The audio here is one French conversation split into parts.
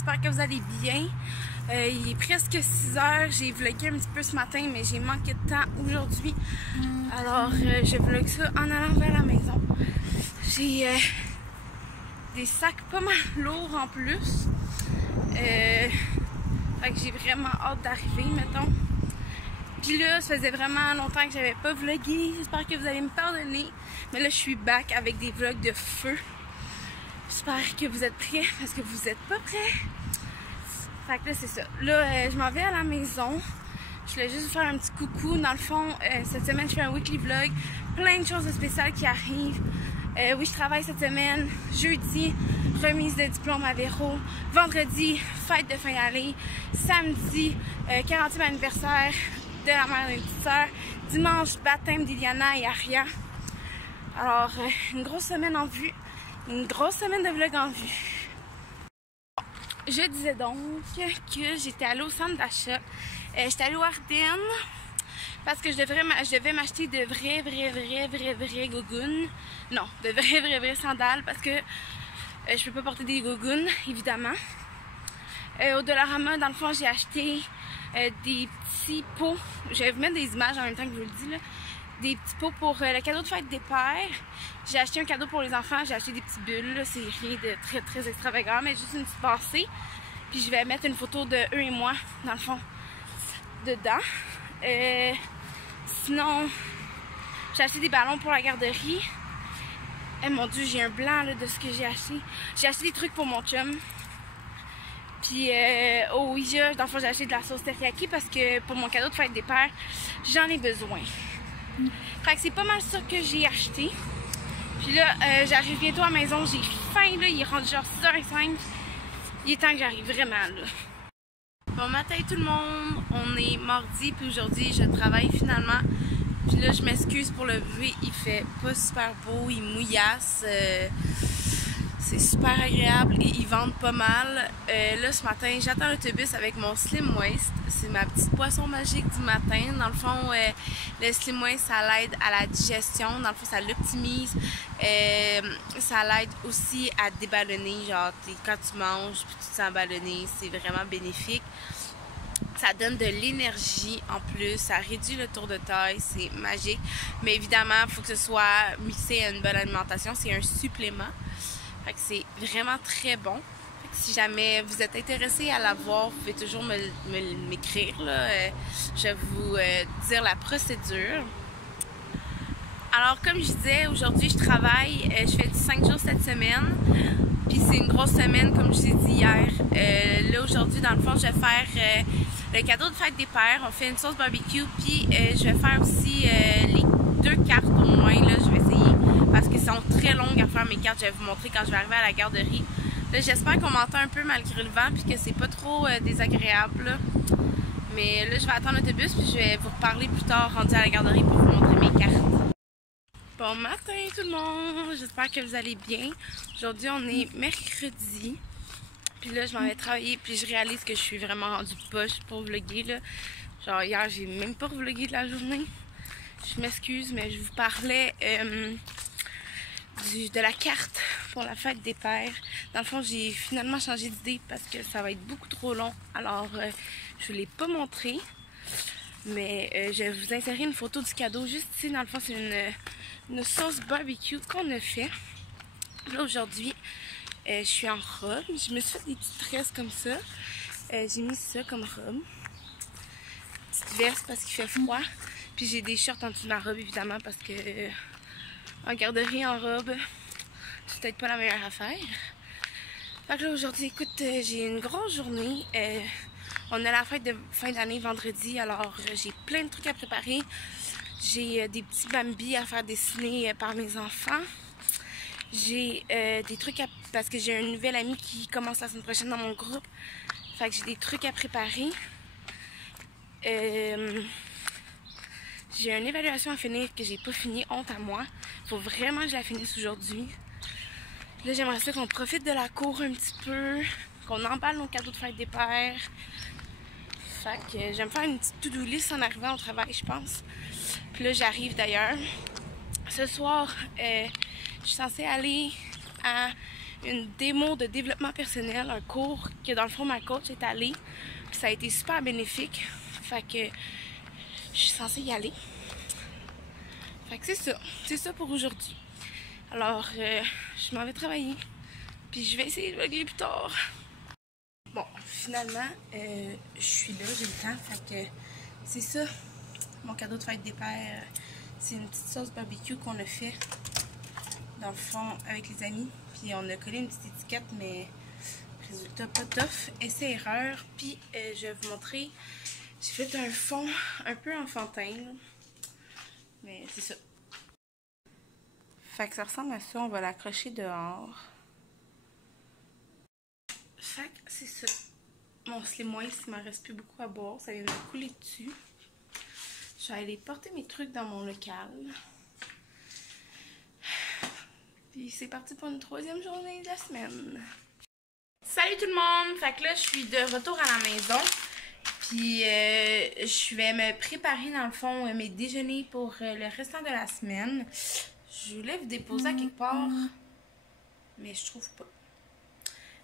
j'espère que vous allez bien. Il est presque 6 heures, j'ai vlogué un petit peu ce matin, mais j'ai manqué de temps aujourd'hui. Alors, je vlog ça en allant vers la maison. J'ai des sacs pas mal lourds en plus. Fait que j'ai vraiment hâte d'arriver, mettons. Puis là, ça faisait vraiment longtemps que j'avais pas vlogué. J'espère que vous allez me pardonner. Mais là, je suis back avec des vlogs de feu. J'espère que vous êtes prêts parce que vous êtes pas prêts. Fait que là, c'est ça. Là, je m'en vais à la maison. Je voulais juste vous faire un petit coucou. Dans le fond, cette semaine, je fais un weekly vlog. Plein de choses spéciales qui arrivent. Oui, je travaille cette semaine. Jeudi, remise de diplôme à Véro. Vendredi, fête de fin d'année. Samedi, 40e anniversaire de la mère de mes petites sœurs. Dimanche, baptême d'Iliana et Aria. Alors, une grosse semaine en vue. Une grosse semaine de vlog en vue. Je disais donc que j'étais allée au centre d'achat. J'étais allée au Ardennes parce que je devais m'acheter de vrais gougounes. Non, de vrais sandales parce que je peux pas porter des gougounes, évidemment. Au Dollarama, dans le fond, j'ai acheté des petits pots. Je vais vous mettre des images en même temps que je vous le dis, là. Des petits pots pour le cadeau de fête des pères. J'ai acheté un cadeau pour les enfants. J'ai acheté des petites bulles. C'est rien de très extravagant, mais juste une petite passée. Puis je vais mettre une photo de eux et moi, dans le fond, dedans. Sinon, j'ai acheté des ballons pour la garderie. Mon Dieu, j'ai un blanc là, de ce que j'ai acheté. J'ai acheté des trucs pour mon chum. Puis au Ouija, dans le fond, j'ai acheté de la sauce teriyaki parce que pour mon cadeau de fête des pères, j'en ai besoin. Fait que c'est pas mal ça que j'ai acheté. Puis là, j'arrive bientôt à la maison. J'ai faim, là. Il est rendu genre 6h05. Il est temps que j'arrive vraiment, là. Bon matin tout le monde. On est mardi, puis aujourd'hui, je travaille finalement. Puis là, je m'excuse pour le bruit. Il fait pas super beau. Il mouillasse. C'est super agréable et ils vendent pas mal. Là, ce matin, j'attends l'autobus avec mon Slim Waist. C'est ma petite boisson magique du matin. Dans le fond, le Slim Waist, ça l'aide à la digestion. Dans le fond, ça l'optimise. Ça l'aide aussi à déballonner. Genre, quand tu manges puis tu te sens ballonné, c'est vraiment bénéfique. Ça donne de l'énergie en plus, ça réduit le tour de taille, c'est magique. Mais évidemment, il faut que ce soit mixé à une bonne alimentation. C'est un supplément. Fait que c'est vraiment très bon. Fait que si jamais vous êtes intéressé à l'avoir, vous pouvez toujours m'écrire. Je vais vous dire la procédure. Alors, comme je disais, aujourd'hui, je travaille. Je fais du 5 jours cette semaine. Puis c'est une grosse semaine, comme je vous ai dit hier. Là, aujourd'hui, dans le fond, je vais faire le cadeau de fête des pères. On fait une sauce barbecue. Puis je vais faire aussi les 2 cartes au moins. Là, je vais essayer. Parce qu'ils sont très longues à faire mes cartes. Je vais vous montrer quand je vais arriver à la garderie. Là, j'espère qu'on m'entend un peu malgré le vent puis que c'est pas trop désagréable. Là. Mais là, je vais attendre l'autobus puis je vais vous reparler plus tard rendu à la garderie pour vous montrer mes cartes. Bon matin tout le monde! J'espère que vous allez bien. Aujourd'hui, on est mercredi. Puis là, je m'en vais travailler puis je réalise que je suis vraiment rendue poche pour vlogger. Là. Genre, hier, j'ai même pas vlogué de la journée. Je m'excuse, mais je vous parlais de la carte pour la fête des pères. Dans le fond, j'ai finalement changé d'idée parce que ça va être beaucoup trop long. Alors, je ne vous l'ai pas montré. Mais je vais vous insérer une photo du cadeau juste ici. Dans le fond, c'est une sauce barbecue qu'on a fait. Là, aujourd'hui, je suis en robe. Je me suis fait des petites tresses comme ça. J'ai mis ça comme robe. Petite veste parce qu'il fait froid. Puis j'ai des shorts en dessous de ma robe, évidemment, parce que en garderie, en robe, c'est peut-être pas la meilleure affaire. Fait que là, aujourd'hui, écoute, j'ai une grosse journée. On a la fête de fin d'année vendredi, alors j'ai plein de trucs à préparer. J'ai des petits Bambi à faire dessiner par mes enfants. J'ai des trucs parce que j'ai un nouvel ami qui commence la semaine prochaine dans mon groupe. Fait que j'ai des trucs à préparer. J'ai une évaluation à finir que j'ai pas fini, honte à moi. Faut vraiment que je la finisse aujourd'hui. Là, j'aimerais ça qu'on profite de la cour un petit peu, qu'on emballe nos cadeaux de fête des pères. Fait que je vais me faire une petite to-do list en arrivant au travail, je pense. Puis là, j'arrive d'ailleurs. Ce soir, je suis censée aller à une démo de développement personnel, un cours que dans le fond ma coach est allée. Puis ça a été super bénéfique. Fait que je suis censée y aller. Fait que c'est ça pour aujourd'hui. Alors je m'en vais travailler. Puis je vais essayer de vlogger plus tard. Bon, finalement, je suis là, j'ai le temps. Fait que c'est ça. Mon cadeau de fête des pères, c'est une petite sauce barbecue qu'on a fait dans le fond avec les amis. Puis on a collé une petite étiquette, mais résultat pas tough. Essai-erreur. Puis je vais vous montrer, j'ai fait un fond un peu enfantin. Là. Mais c'est ça. Fait que ça ressemble à ça, on va l'accrocher dehors. Fait que c'est ça. Mon Slim Wine, il m'en reste plus beaucoup à boire, ça vient de couler dessus. Je vais aller porter mes trucs dans mon local. Puis c'est parti pour une 3e journée de la semaine. Salut tout le monde! Fait que là, je suis de retour à la maison. Puis je vais me préparer dans le fond mes déjeuners pour le restant de la semaine. Je voulais vous déposer à quelque part, mais je trouve pas.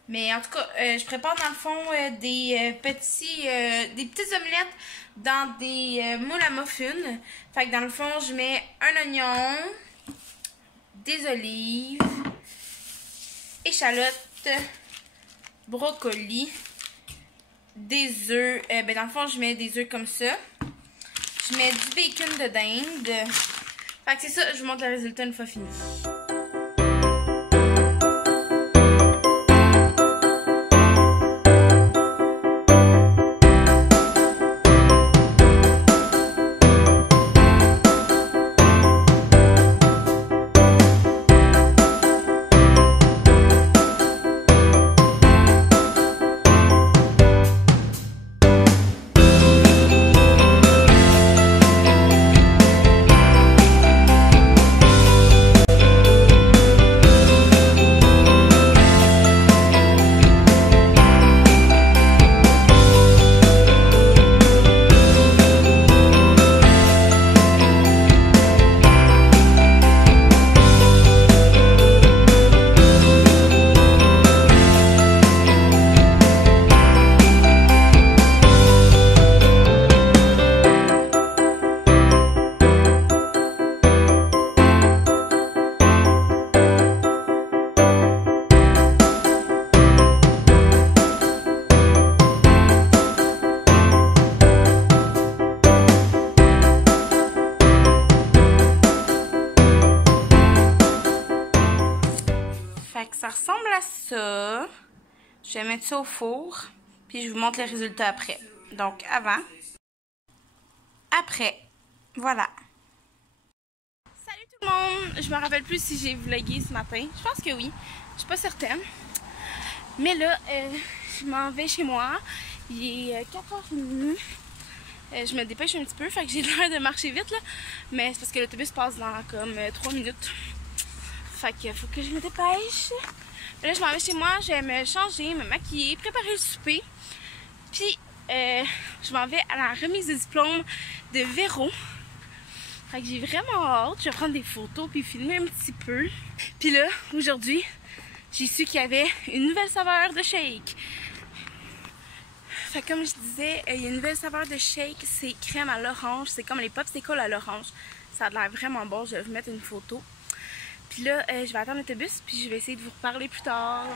Mais en tout cas, je prépare dans le fond des petites omelettes dans des moules à muffins. Fait que dans le fond, je mets un oignon, des olives, échalotes, brocoli, des œufs. Dans le fond, je mets des œufs comme ça. Je mets du bacon de dinde. Fait que c'est ça, je vous montre le résultat une fois fini. Ça ressemble à ça. Je vais mettre ça au four. Puis je vous montre les résultats après. Donc avant. Après. Voilà. Salut tout le monde. Je me rappelle plus si j'ai vlogué ce matin. Je pense que oui. Je suis pas certaine. Mais là, je m'en vais chez moi. Il est 4h30. Je me dépêche un petit peu. Fait que j'ai l'air de marcher vite là. Mais c'est parce que l'autobus passe dans comme 3 minutes. Fait qu'il faut que je me dépêche. Là, je m'en vais chez moi, je vais me changer, me maquiller, préparer le souper. Puis, je m'en vais à la remise de diplôme de Véro. Fait que j'ai vraiment hâte. Je vais prendre des photos puis filmer un petit peu. Puis là, aujourd'hui, j'ai su qu'il y avait une nouvelle saveur de shake. Fait que comme je disais, il y a une nouvelle saveur de shake. C'est crème à l'orange. C'est comme les popsicles à l'orange. Ça a l'air vraiment bon. Je vais vous mettre une photo. Puis là, je vais attendre l'autobus, puis je vais essayer de vous reparler plus tard.